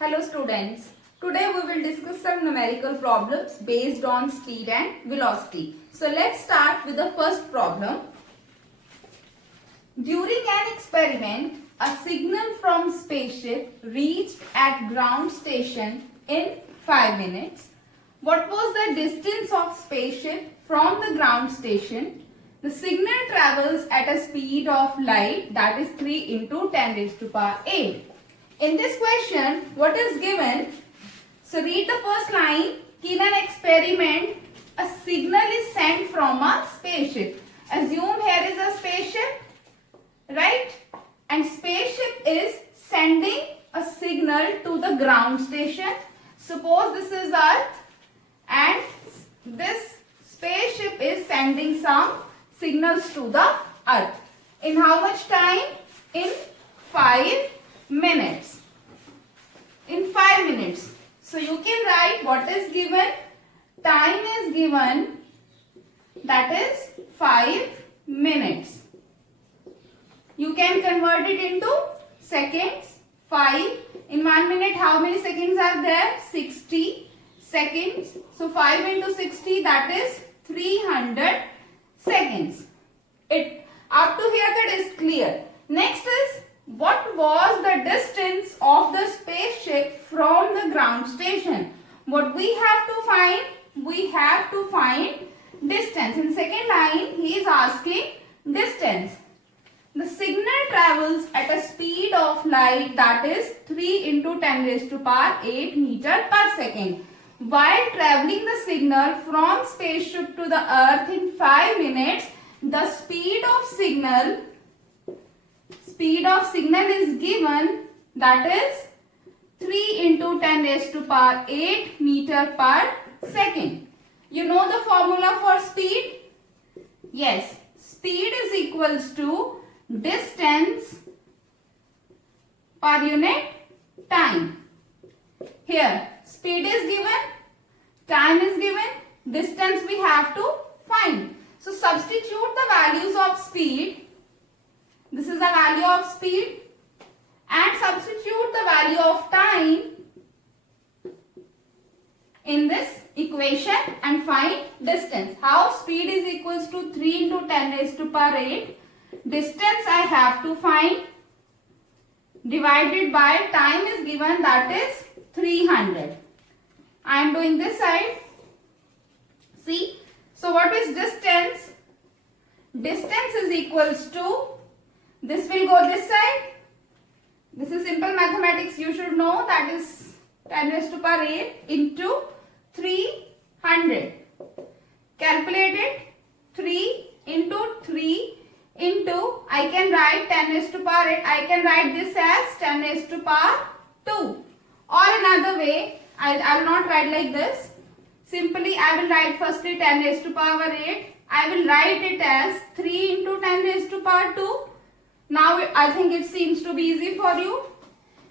Hello students. Today we will discuss some numerical problems based on speed and velocity. So let's start with the first problem. During an experiment, a signal from spaceship reached at ground station in 5 minutes. What was the distance of spaceship from the ground station? The signal travels at a speed of light, that is 3 into 10 raised to power 8. In this question, what is given? So read the first line. In an experiment, a signal is sent from a spaceship. Assume here is a spaceship, right? And spaceship is sending a signal to the ground station. Suppose this is Earth and this spaceship is sending some signals to the Earth. In how much time? In 5 minutes. In 5 minutes. So you can write what is given. Time is given, that is 5 minutes. You can convert it into seconds. 5 in 1 minute, how many seconds are there? 60 seconds. So 5 into 60, that is 300 seconds. Up to here that is clear. Next is, what was the distance of the spaceship from the ground station? What we have to find? We have to find distance. In second line, he is asking distance. The signal travels at a speed of light, that is 3 into 10 raised to power 8 meter per second. While traveling the signal from spaceship to the earth in 5 minutes, the speed of signal is given, that is 3 into 10 raised to power 8 meter per second. You know the formula for speed? Yes, speed is equals to distance per unit time. Here, speed is given, time is given, distance we have to find. So substitute the values of speed. This is the value of speed, and substitute the value of time in this equation and find distance. How? Speed is equals to 3 into 10 raised to power 8. Distance I have to find, divided by time is given, that is 300. I am doing this side. See? So what is distance? Distance is equals to, this will go this side. This is simple mathematics, you should know, that is 10 raised to power 8 into 300. Calculate it. 3 into 3 into, I can write 10 raised to power 8, I can write this as 10 raised to power 2. Or another way, I will not write like this. Simply I will write firstly 10 raised to power 8. I will write it as 3 into 10 raised to power 2. Now I think it seems to be easy for you.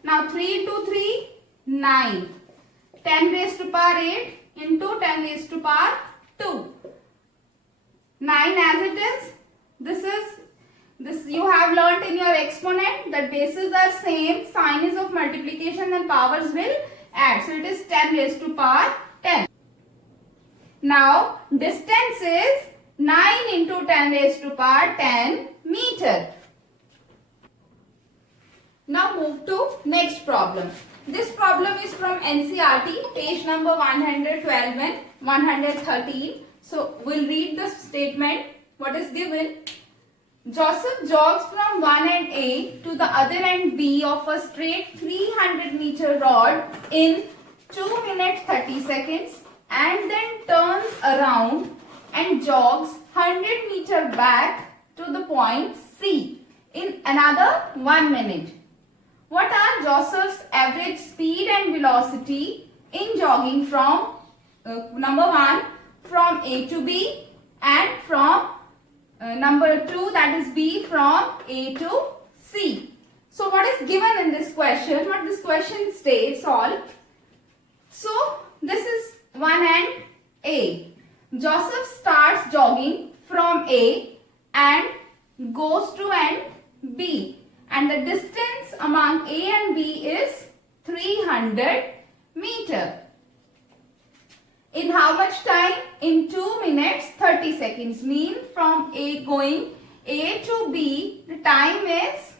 Now 3 into 3, 9. 10 raised to power 8 into 10 raised to power 2. 9 as it is. This you have learnt in your exponent that bases are same, sign is of multiplication and powers will add. So it is 10 raised to power 10. Now distance is 9 into 10 raised to power 10 meter. Now move to next problem. This problem is from NCERT, page number 112 and 113. So we'll read the statement. What is given? Joseph jogs from one end A to the other end B of a straight 300 meter rod in 2 minutes 30 seconds and then turns around and jogs 100 meter back to the point C in another 1 minute. What are Joseph's average speed and velocity in jogging from number 1 from A to B and from number 2, that is B, from A to C. So what is given in this question? What this question states all. So this is one end A. Joseph starts jogging from A and goes to end B, and the distance among A and B is 300 300 meter. In how much time? In 2 minutes 30 seconds. Means from going A to B, the time is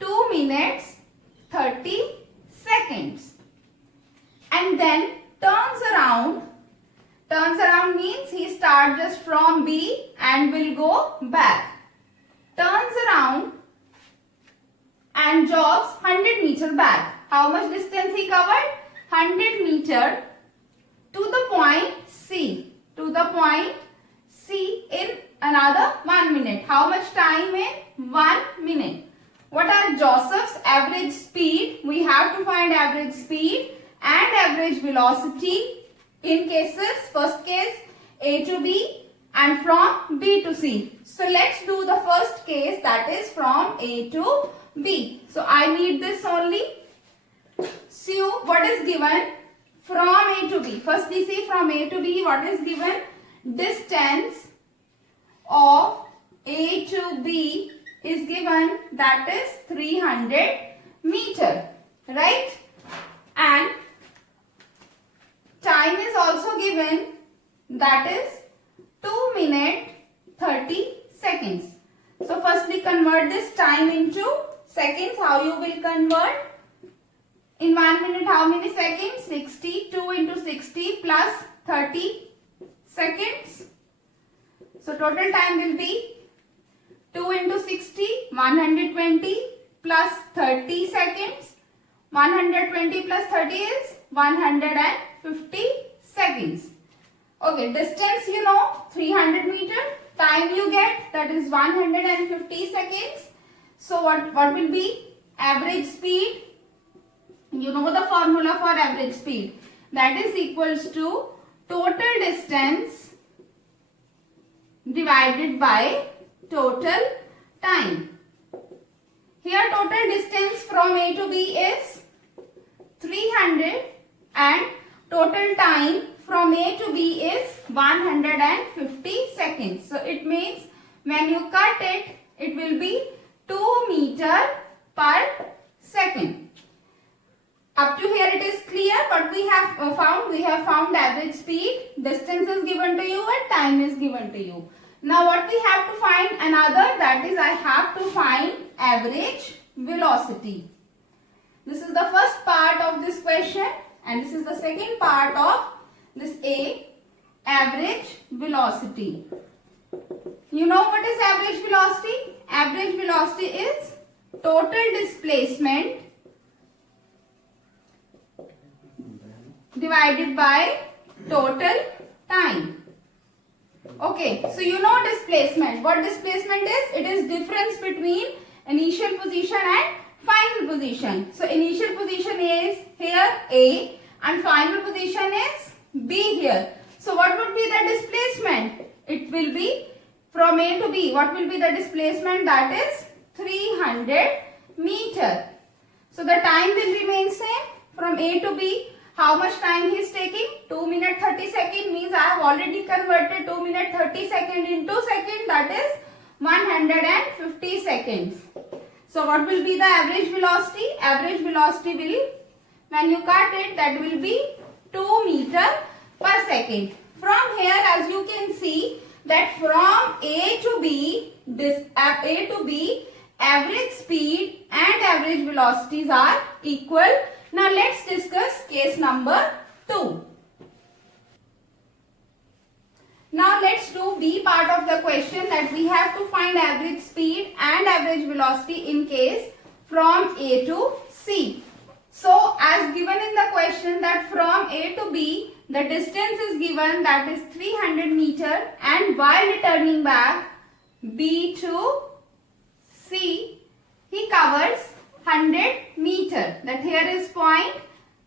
2 minutes 30 seconds. And then turns around. Turns around means he starts just from B and will go back. Turns around and jogs 100 meter back. How much distance he covered? 100 meter to the point C. To the point C in another 1 minute. How much time in? 1 minute. What are Joseph's average speed? We have to find average speed and average velocity in cases. First case A to B and from B to C. So let's do the first case, that is from A to B. So I need this only. So what is given from A to B? First we see from A to B what is given. Distance of A to B is given, that is 300 meter, right? And time is also given, that is 2 minutes 30 seconds. So firstly convert this time into seconds. How you will convert? In 1 minute how many seconds? 60. 2 into 60 plus 30 seconds. So total time will be 2 into 60, 120 plus 30 seconds. 120 plus 30 is 150 seconds. Okay, distance you know 300 meter. Time you get, that is 150 seconds. So what will be average speed? You know the formula for average speed. That is equals to total distance divided by total time. Here total distance from A to B is 300 and total time from A to B is 150 seconds. So it means when you cut it, it will be 2 meter per second. Up to here it is clear. What we have found? We have found average speed, distance is given to you and time is given to you. Now what we have to find another, that is I have to find average velocity. This is the first part of this question and this is the second part of this A, average velocity. You know what is average velocity? Average velocity is total displacement divided by total time. Okay, so you know displacement. What displacement is? It is difference between initial position and final position. So initial position is here A and final position is B here. So what would be the displacement? It will be from A to B. What will be the displacement? That is 300 meter. So the time will remain same from A to B. How much time he is taking? 2 minutes 30 seconds means I have already converted 2 minutes 30 seconds into second, that is 150 seconds. So what will be the average velocity? Average velocity will, when you cut it, that will be 2 meter per second. From here as you can see that from A to B, average speed and average velocities are equal. Now let's discuss case number 2. Now let's do B part of the question, that we have to find average speed and average velocity in case from A to C. So as given in the question that from A to B the distance is given, that is 300 meter, and while returning back B to C he covers 100 meter, that here is point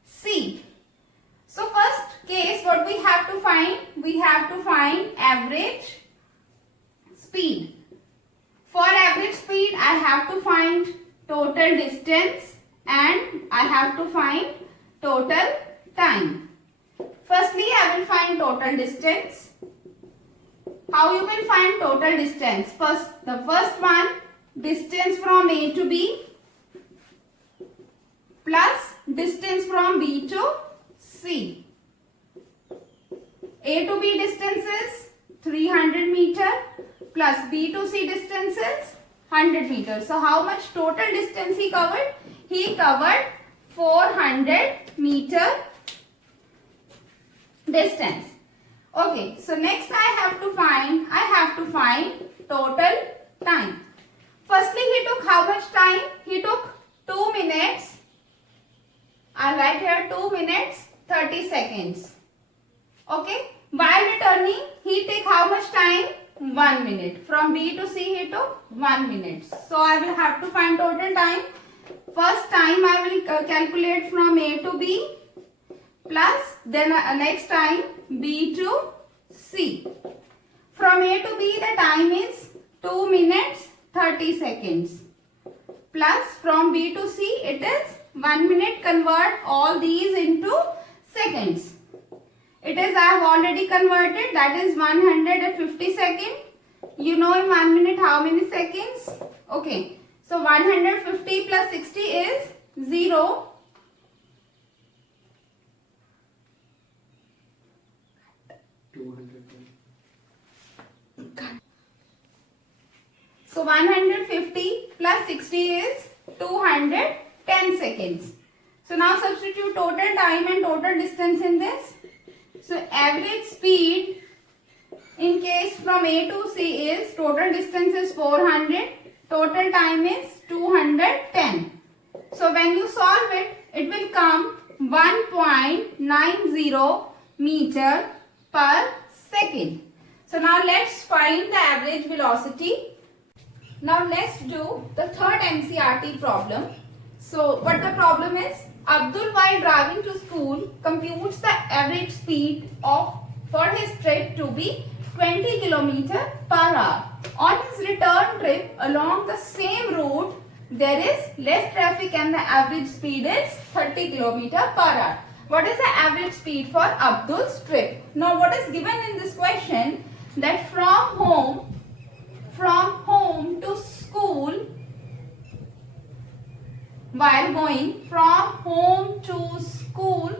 C. So first case what we have to find? We have to find average speed. For average speed I have to find total distance and I have to find total time. Firstly I will find total distance. How you will find total distance? The first one, distance from A to B plus distance from B to C. A to B distance is 300 meter plus B to C distance is 100 meters. So how much total distance he covered? He covered 400 meter distance. Okay, so next I have to find total time. Firstly, he took how much time? He took 2 minutes. I'll write here 2 minutes 30 seconds. Okay, while returning, he take how much time? 1 minute. From B to C, he took 1 minute. So I will have to find total time. First time I will calculate from A to B plus then next time B to C. From A to B the time is 2 minutes 30 seconds plus from B to C it is 1 minute. Convert all these into seconds. It is I have already converted, that is 150 seconds. You know in 1 minute how many seconds? Okay. So 150 plus 60 is 0. So 150 plus 60 is 210 seconds. So now substitute total time and total distance in this. So average speed in case from A to C is total distance is 400. Total time is 210. So when you solve it, it will come 1.90 meter per second. So now let's find the average velocity. Now let's do the third NCERT problem. So what the problem is? Abdul while driving to school computes the average speed for his trip to be 20 km per hour. On his return trip along the same route, there is less traffic and the average speed is 30 km per hour. What is the average speed for Abdul's trip? Now what is given in this question that from home to school, while going from home to school,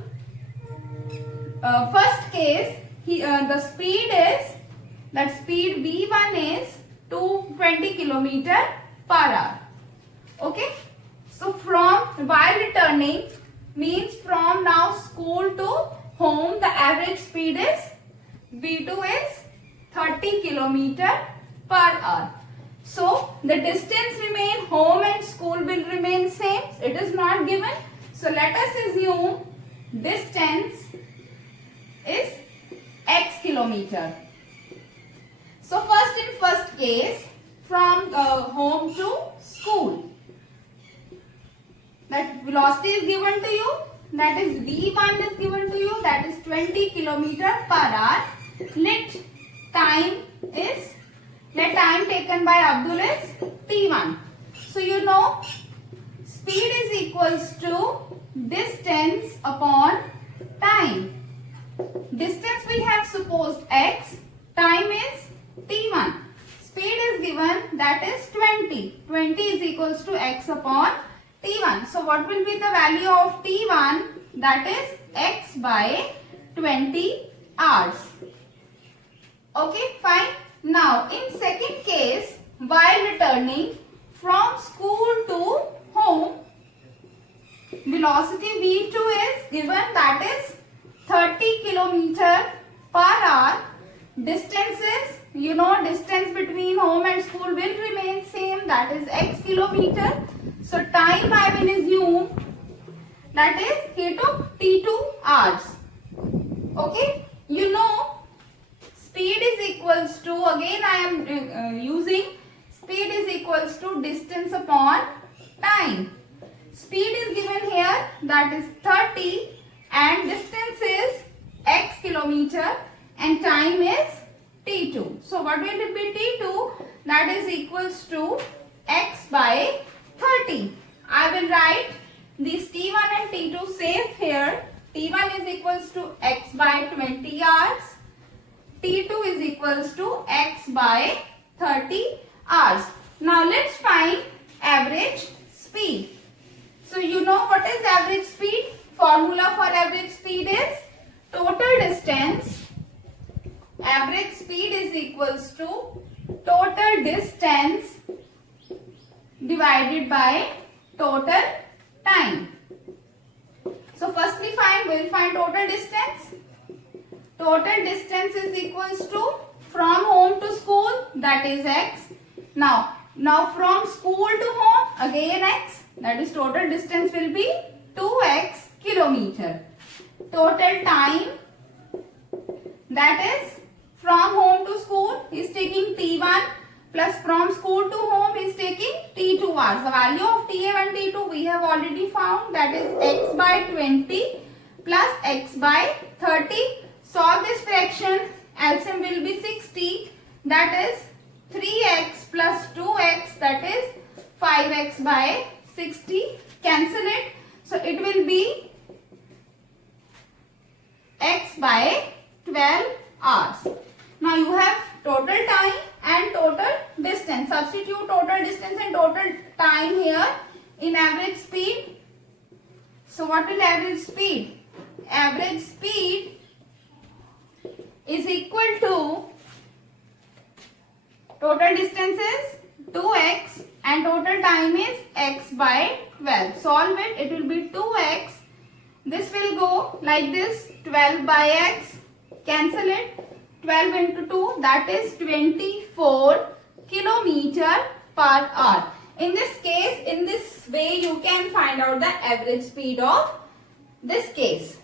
first case the speed is that speed V1 is 220 km per hour. Okay, so from while returning means from now school to home, the average speed is V2 is 30 km per hour. So the distance remain, home and school will remain same. It is not given. So let us assume distance is x kilometer. So first case from home to school, that velocity is given to you, that is V1 is given to you, that is 20 km per hour. Let time taken by Abdul is T1. So you know speed is equals to distance upon time. Distance we have supposed x, time is T1. Speed is given, that is 20. 20 is equals to x upon T1. So what will be the value of T1? That is x by 20 hours. Okay, fine. Now in second case, while returning from school to home, velocity V2 is given, that is 30 km per hour. Distance is, you know, distance between home and school will remain same, that is x kilometer. So time I will assume, that is he took T2 hours. Okay, you know speed is equals to, again I am using speed is equals to distance upon time. Speed is given here, that is 30 and distance is x kilometer and time is T2. So what will it be T2? That is equals to x by 30. I will write these T1 and T2 same here. T1 is equals to x by 20 hours. T2 is equals to x by 30 hours. Now let's find average speed. So you know what is average speed? formula for average speed is total distance. Average speed is equals to total distance divided by total time. So firstly we'll find total distance. Total distance is equals to from home to school, that is x. Now from school to home, again x, that is total distance will be 2x kilometer. Total time, that is from home to school is taking t1 plus from school to home is taking t2 hours. The value of ta1 t2 we have already found, that is x by 20 plus x by 30. Solve this fraction, LCM will be 60, that is 3x plus 2x, that is 5x by 60. Cancel it. So it will be x by 12 hours. Now you have total time and total distance. Substitute total distance and total time here in average speed. So what will average speed? Average speed is equal to total distance is 2x and total time is x by 12. Solve it. It will be 2x. This will go like this, 12 by x. Cancel it. 12 into 2, that is 24 kilometer per hour. In this case, in this way you can find out the average speed of this case.